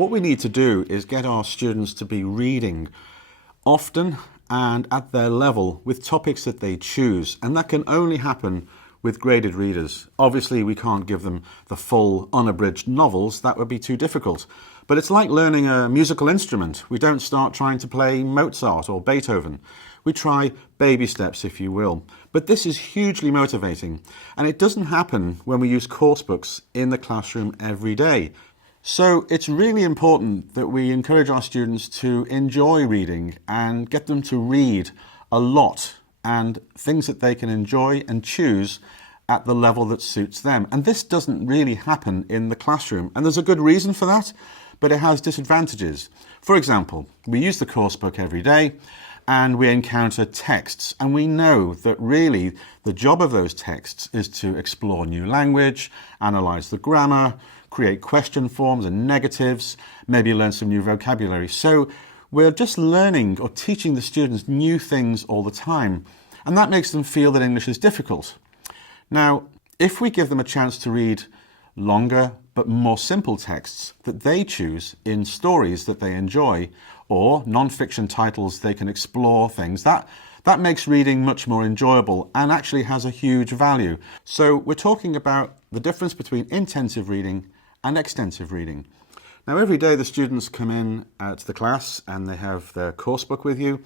What we need to do is get our students to be reading often and at their level with topics that they choose, and that can only happen with graded readers. Obviously, we can't give them the full unabridged novels, that would be too difficult. But it's like learning a musical instrument. We don't start trying to play Mozart or Beethoven. We try baby steps, if you will. But this is hugely motivating, and it doesn't happen when we use course books in the classroom every day. So it's really important that we encourage our students to enjoy reading and get them to read a lot and things that they can enjoy and choose at the level that suits them. And this doesn't really happen in the classroom, and there's a good reason for that, but it has disadvantages. For example, we use the course book every day and we encounter texts, and we know that really the job of those texts is to explore new language, analyse the grammar, create question forms and negatives, maybe learn some new vocabulary. So we're just learning or teaching the students new things all the time, and that makes them feel that English is difficult. Now, if we give them a chance to read longer but more simple texts that they choose in stories that they enjoy, or non-fiction titles they can explore things, that makes reading much more enjoyable and actually has a huge value. So we're talking about the difference between intensive reading and extensive reading. Now, every day the students come in to the class and they have their course book with you,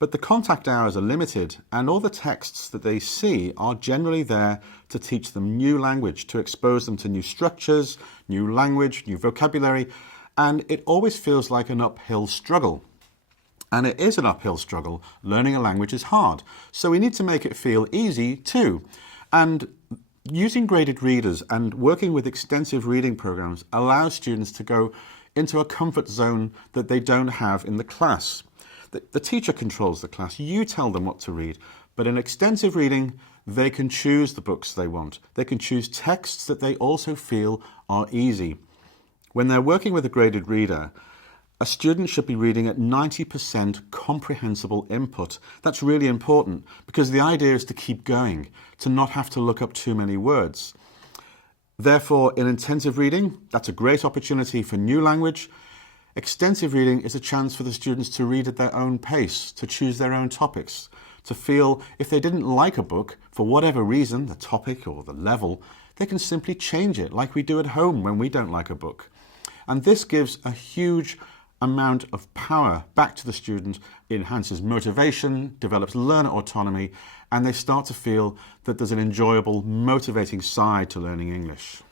but the contact hours are limited, and all the texts that they see are generally there to teach them new language, to expose them to new structures, new language, new vocabulary, and it always feels like an uphill struggle. And it is an uphill struggle. Learning a language is hard, so we need to make it feel easy too. And using graded readers and working with extensive reading programs allows students to go into a comfort zone that they don't have in the class. The teacher controls the class. You tell them what to read. But in extensive reading, they can choose the books they want. They can choose texts that they also feel are easy. When they're working with a graded reader, a student should be reading at 90% comprehensible input. That's really important because the idea is to keep going, to not have to look up too many words. Therefore, in intensive reading, that's a great opportunity for new language. Extensive reading is a chance for the students to read at their own pace, to choose their own topics, to feel if they didn't like a book, for whatever reason, the topic or the level, they can simply change it like we do at home when we don't like a book. And this gives a huge amount of power back to the student, enhances motivation, develops learner autonomy, and they start to feel that there's an enjoyable, motivating side to learning English.